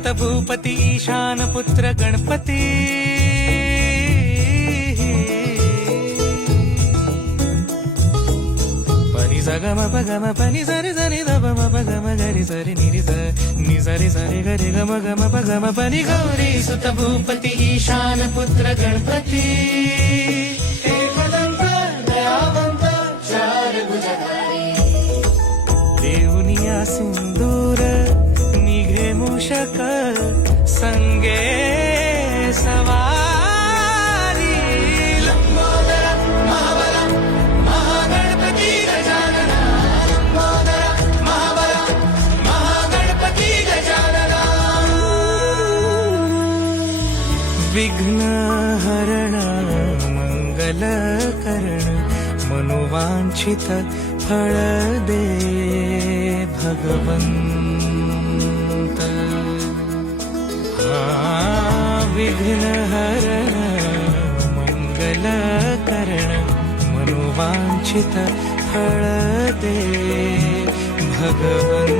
सुत भूपती ईशान पुत्र गणपती पनि सगम पगम पनि सरि सरि ध म पगम गरि सरि नि स नि सरि सरि गरि गम गम पगम पनि गौरी सुत भूपती ईशान पुत्र गणपती एकदंत दयावंत चार भुजधारी देऊनिया सिंदूर निघे मूषक संगे सवारी लंबोदर महाबल महागणपती गजानन लंबोदर महाबल महागणपती गजानन विघ्न हरण मंगल करण मनोवांछित फळ दे भगवंत विघ्न हरण मंगल करण मनोवांछित फळ दे भगवंत